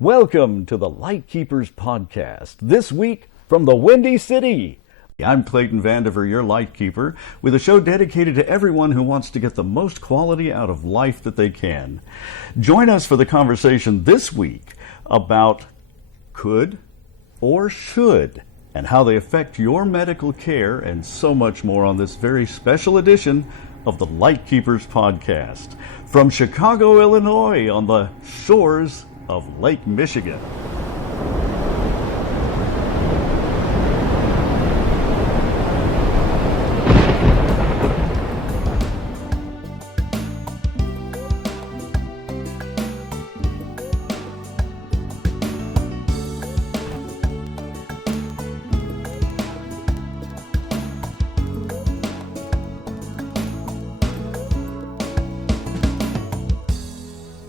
Welcome to the Lightkeepers Podcast. This week from the Windy City. I'm Clayton Vandiver, your Lightkeeper, with a show dedicated to everyone who wants to get the most quality out of life that they can. Join us for the conversation this week about could or should and how they affect your medical care and so much more on this very special edition of the Lightkeepers Podcast. From Chicago, Illinois, on the shores of Lake Michigan.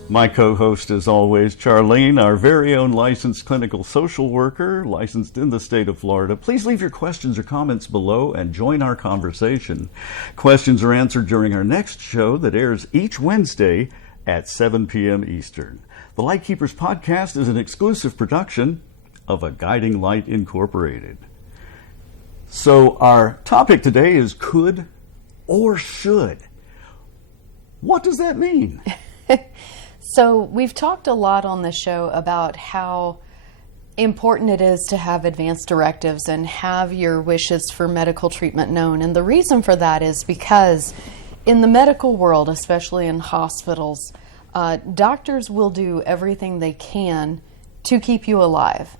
My co-host, as always, Charlene, our very own licensed clinical social worker, licensed in the state of Florida. Please leave your questions or comments below and join our conversation. Questions are answered during our next show that airs each Wednesday at 7 p.m. Eastern. The Lightkeepers Podcast is an exclusive production of A Guiding Light Incorporated. So our topic today is could or should. What does that mean? So we've talked a lot on the show about how important it is to have advance directives and have your wishes for medical treatment known. And the reason for that is because in the medical world, especially in hospitals, doctors will do everything they can to keep you alive.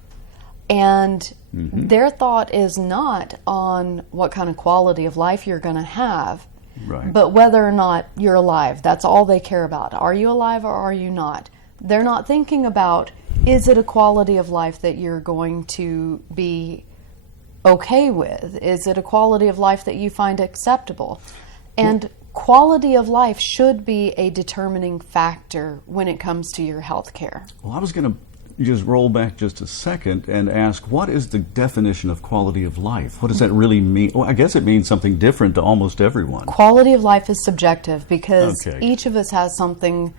And their thought is not on what kind of quality of life you're going to have. Right. But whether or not you're alive, that's all they care about. Are you alive or are you not? They're not thinking about, is it a quality of life that you're going to be okay with? Is it a quality of life that you find acceptable? And quality of life should be a determining factor when it comes to your health care. Well, I was going to just roll back just a second and ask, what is the definition of quality of life? What does that really mean? Well, I guess it means something different to almost everyone. Quality of life is subjective because each of us has something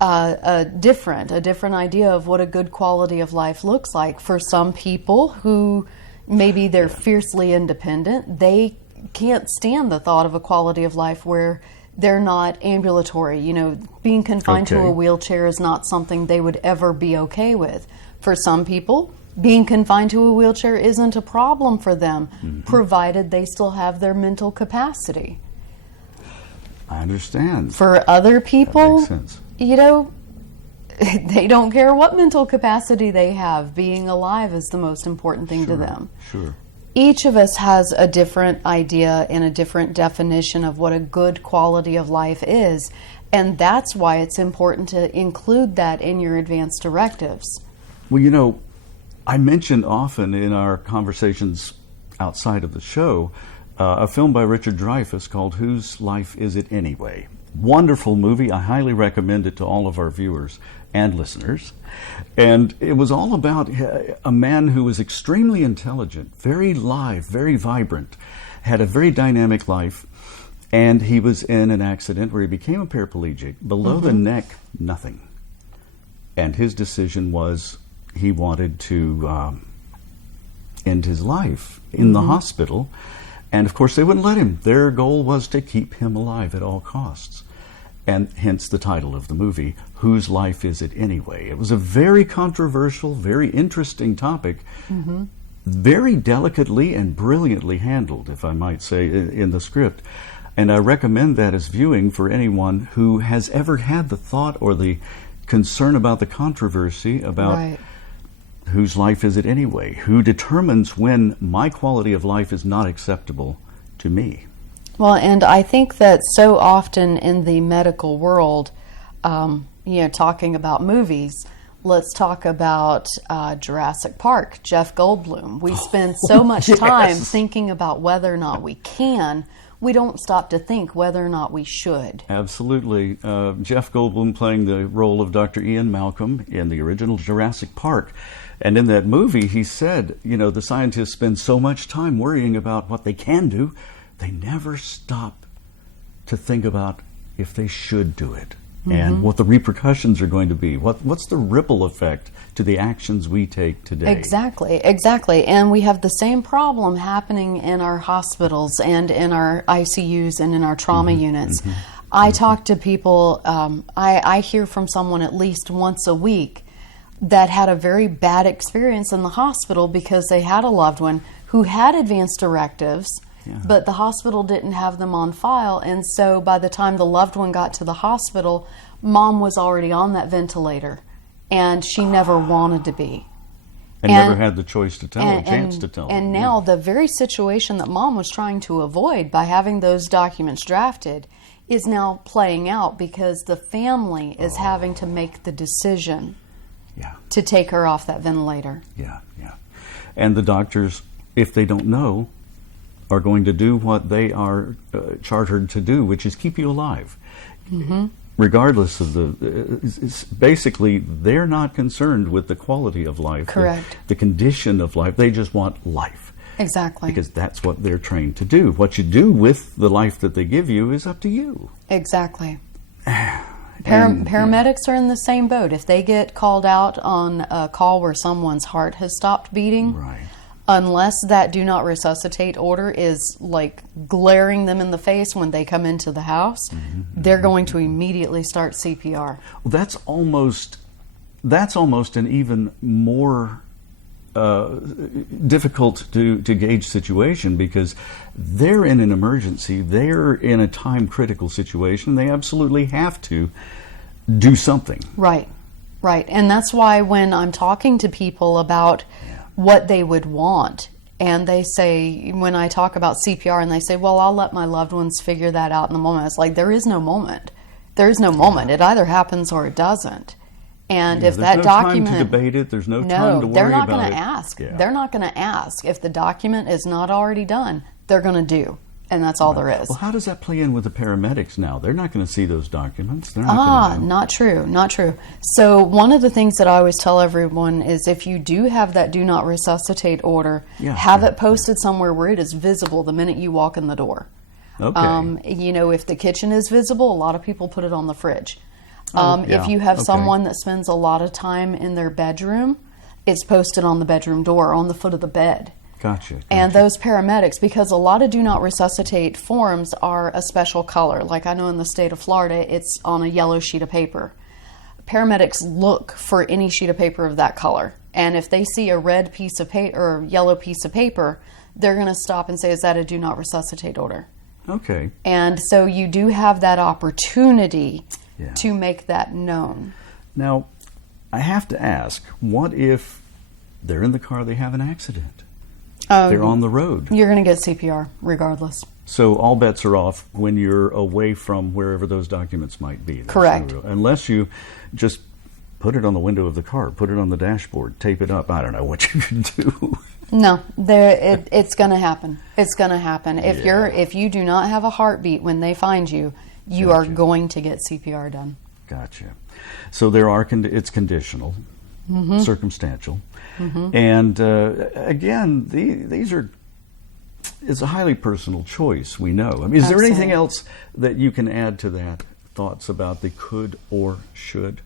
a different idea of what a good quality of life looks like. For some people who maybe they're fiercely independent, they can't stand the thought of a quality of life where they're not ambulatory. You know, being confined to a wheelchair is not something they would ever be okay with. For some people, being confined to a wheelchair isn't a problem for them, provided they still have their mental capacity. I understand. For other people, that makes sense. You know, they don't care what mental capacity they have. Being alive is the most important thing to them. Sure. Each of us has a different idea and a different definition of what a good quality of life is, and that's why it's important to include that in your advance directives. Well, you know, I mention often in our conversations outside of the show a film by Richard Dreyfuss called Whose Life Is It Anyway? Wonderful movie. I highly recommend it to all of our viewers and listeners. And it was all about a man who was extremely intelligent, very live, very vibrant, had a very dynamic life, and he was in an accident where he became a paraplegic. Below the neck, nothing. And his decision was he wanted to end his life in the hospital. And of course they wouldn't let him. Their goal was to keep him alive at all costs. And hence the title of the movie, Whose Life Is It Anyway? It was a very controversial, very interesting topic, very delicately and brilliantly handled, if I might say, in the script. And I recommend that as viewing for anyone who has ever had the thought or the concern about the controversy about whose life is it anyway? Who determines when my quality of life is not acceptable to me? Well, and I think that so often in the medical world, you know, talking about movies, let's talk about Jurassic Park, Jeff Goldblum. We spend so much time thinking about whether or not we can. We don't stop to think whether or not we should. Absolutely. Jeff Goldblum playing the role of Dr. Ian Malcolm in the original Jurassic Park. And in that movie, he said, you know, the scientists spend so much time worrying about what they can do, they never stop to think about if they should do it. and what the repercussions are going to be. What's the ripple effect to the actions we take today? Exactly. And we have the same problem happening in our hospitals and in our ICUs and in our trauma units. I talk to people, I hear from someone at least once a week that had a very bad experience in the hospital because they had a loved one who had advance directives, but the hospital didn't have them on file. And so by the time the loved one got to the hospital, mom was already on that ventilator, and she never wanted to be. And never had the choice to tell them, chance to tell them. And now the very situation that mom was trying to avoid by having those documents drafted is now playing out because the family is having to make the decision to take her off that ventilator. And the doctors, if they don't know, are going to do what they are chartered to do, which is keep you alive. Regardless of it's basically, they're not concerned with the quality of life. Correct. The condition of life. They just want life. Exactly. Because that's what they're trained to do. What you do with the life that they give you is up to you. Exactly. Paramedics are in the same boat. If they get called out on a call where someone's heart has stopped beating, unless that do not resuscitate order is like glaring them in the face when they come into the house, they're going to immediately start CPR. Well, that's almost an even more difficult to gauge situation, because they're in an emergency, they're in a time critical situation, they absolutely have to do something. Right. And that's why when I'm talking to people about what they would want, and they say, when I talk about CPR and they say, well, I'll let my loved ones figure that out in the moment, it's like, there is no moment. There is no moment. It either happens or it doesn't. And if that document, there's no time to debate it. There's no time to worry they're not about going to it. ask. They're not going to ask. If the document is not already done, they're going to do, and that's all there is. Well, how does that play in with the paramedics now? They're not going to see those documents. They're not not true. So one of the things that I always tell everyone is, if you do have that do not resuscitate order, have it posted somewhere where it is visible the minute you walk in the door. Okay. You know, if the kitchen is visible, a lot of people put it on the fridge. If you have someone that spends a lot of time in their bedroom, it's posted on the bedroom door, on the foot of the bed. Gotcha. And those paramedics, because a lot of do not resuscitate forms are a special color. Like I know in the state of Florida, it's on a yellow sheet of paper. Paramedics look for any sheet of paper of that color. And if they see a red piece of paper or yellow piece of paper, they're going to stop and say, is that a do not resuscitate order? Okay. And so you do have that opportunity to make that known. Now, I have to ask, what if they're in the car, they have an accident? They're on the road. You're going to get CPR regardless. So all bets are off when you're away from wherever those documents might be. Correct. Unless you just put it on the window of the car, put it on the dashboard, tape it up. I don't know what you can do. No, it's going to happen. It's going to happen. If you do not have a heartbeat when they find you, you are going to get CPR done. Gotcha. So it's conditional, circumstantial, and again, it's a highly personal choice. We know. I mean, is there anything else that you can add to that? Thoughts about the could or should?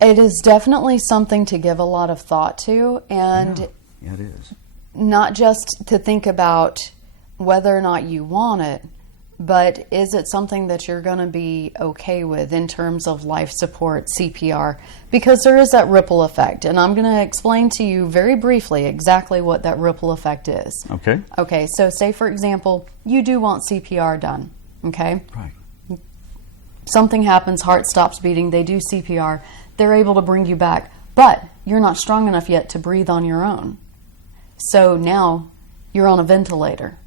It is definitely something to give a lot of thought to, and it is not just to think about whether or not you want it, but is it something that you're going to be okay with in terms of life support, CPR? Because there is that ripple effect, and I'm going to explain to you very briefly exactly what that ripple effect is. Okay, so say, for example, you do want CPR done, okay? Right. Something happens, heart stops beating, they do CPR, they're able to bring you back, but you're not strong enough yet to breathe on your own. So now you're on a ventilator.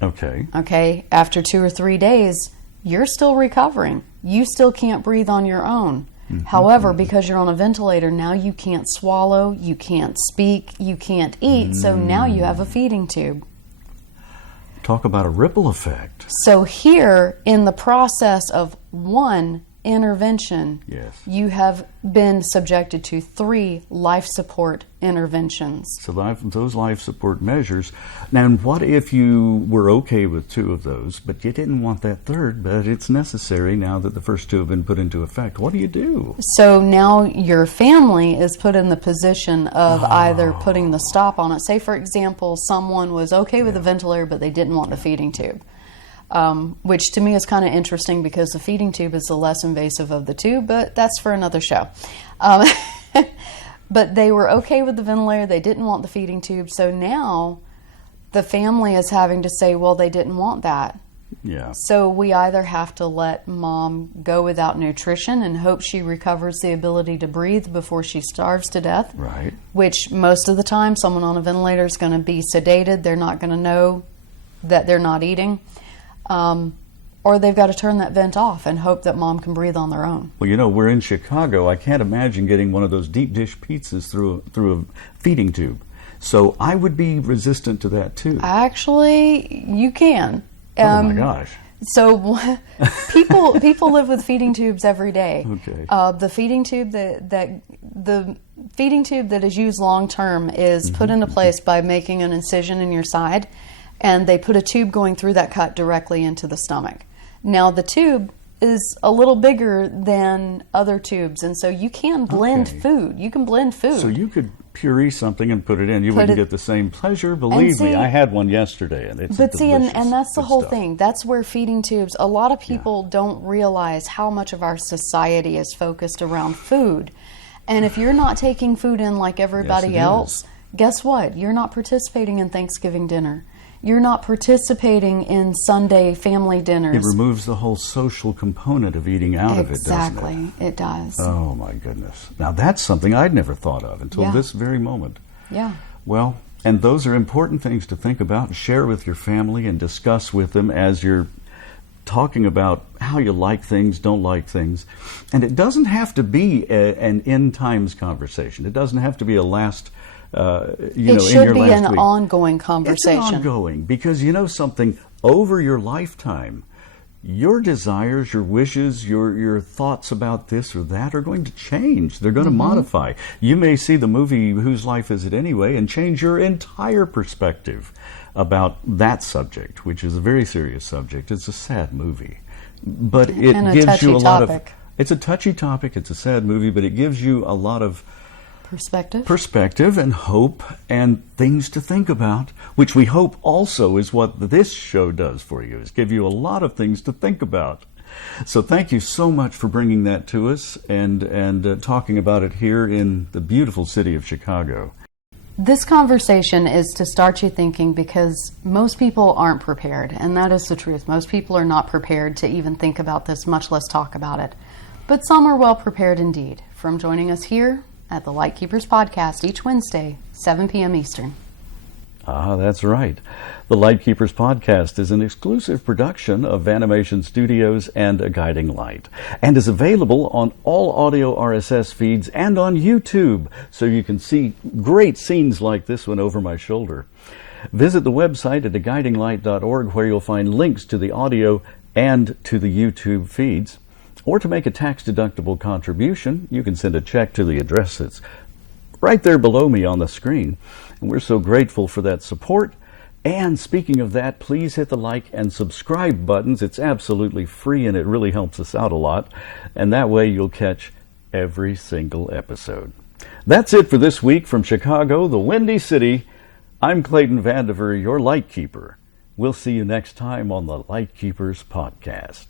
Okay, after 2 or 3 days, you're still recovering. You still can't breathe on your own. However, because you're on a ventilator, now you can't swallow, you can't speak, you can't eat, so now you have a feeding tube. Talk about a ripple effect. So here, in the process of one intervention, yes, you have been subjected to 3 life support interventions. So those life support measures. Now, what if you were okay with 2 of those, but you didn't want that 3rd, but it's necessary now that the first 2 have been put into effect? What do you do? So now your family is put in the position of either putting the stop on it. Say, for example, someone was okay with the ventilator, but they didn't want the feeding tube. Which to me is kind of interesting because the feeding tube is the less invasive of the two, but that's for another show. But they were okay with the ventilator, they didn't want the feeding tube, so now the family is having to say, well, they didn't want that. Yeah. So we either have to let mom go without nutrition and hope she recovers the ability to breathe before she starves to death. Right. Which most of the time someone on a ventilator is going to be sedated, they're not going to know that they're not eating. Or they've got to turn that vent off and hope that mom can breathe on their own. Well, we're in Chicago. I can't imagine getting one of those deep dish pizzas through a feeding tube. So I would be resistant to that too. Actually, you can. Oh my gosh. So people live with feeding tubes every day. Okay. The feeding tube that is used long term is put into place by making an incision in your side, and they put a tube going through that cut directly into the stomach. Now the tube is a little bigger than other tubes, and so you can blend food. You can blend food. So you could puree something and put it in. You wouldn't get the same pleasure. Believe me, I had one yesterday, and it's delicious. And that's the whole thing. That's where feeding tubes. A lot of people don't realize how much of our society is focused around food, and if you're not taking food in like everybody else, guess what? You're not participating in Thanksgiving dinner. You're not participating in Sunday family dinners. It removes the whole social component of eating out of it, doesn't it? Exactly, it does. Oh, my goodness. Now, that's something I'd never thought of until this very moment. Yeah. Well, and those are important things to think about and share with your family and discuss with them as you're talking about how you like things, don't like things. And it doesn't have to be an end times conversation. It doesn't have to be a last... it should be an ongoing conversation. It's ongoing because something, over your lifetime, your desires, your wishes, your thoughts about this or that are going to change. They're going to modify. You may see the movie Whose Life Is It Anyway and change your entire perspective about that subject, which is a very serious subject. It's a sad movie, but it gives you a lot of... It's a touchy topic. It's a sad movie, but it gives you a lot of perspective and hope and things to think about, which we hope also is what this show does for you, is give you a lot of things to think about. So thank you so much for bringing that to us and talking about it here in the beautiful city of Chicago. This conversation is to start you thinking, because most people aren't prepared, and that is the truth. Most people are not prepared to even think about this, much less talk about it. But some are well prepared indeed, from joining us here at the Lightkeepers Podcast each Wednesday, 7 p.m. Eastern. Ah, that's right. The Lightkeepers Podcast is an exclusive production of Vanimation Studios and A Guiding Light, and is available on all audio RSS feeds and on YouTube, so you can see great scenes like this one over my shoulder. Visit the website at aguidinglight.org, where you'll find links to the audio and to the YouTube feeds. Or to make a tax-deductible contribution, you can send a check to the address that's right there below me on the screen. And we're so grateful for that support. And speaking of that, please hit the like and subscribe buttons. It's absolutely free, and it really helps us out a lot. And that way you'll catch every single episode. That's it for this week from Chicago, the Windy City. I'm Clayton Vandiver, your Lightkeeper. We'll see you next time on the Lightkeepers Podcast.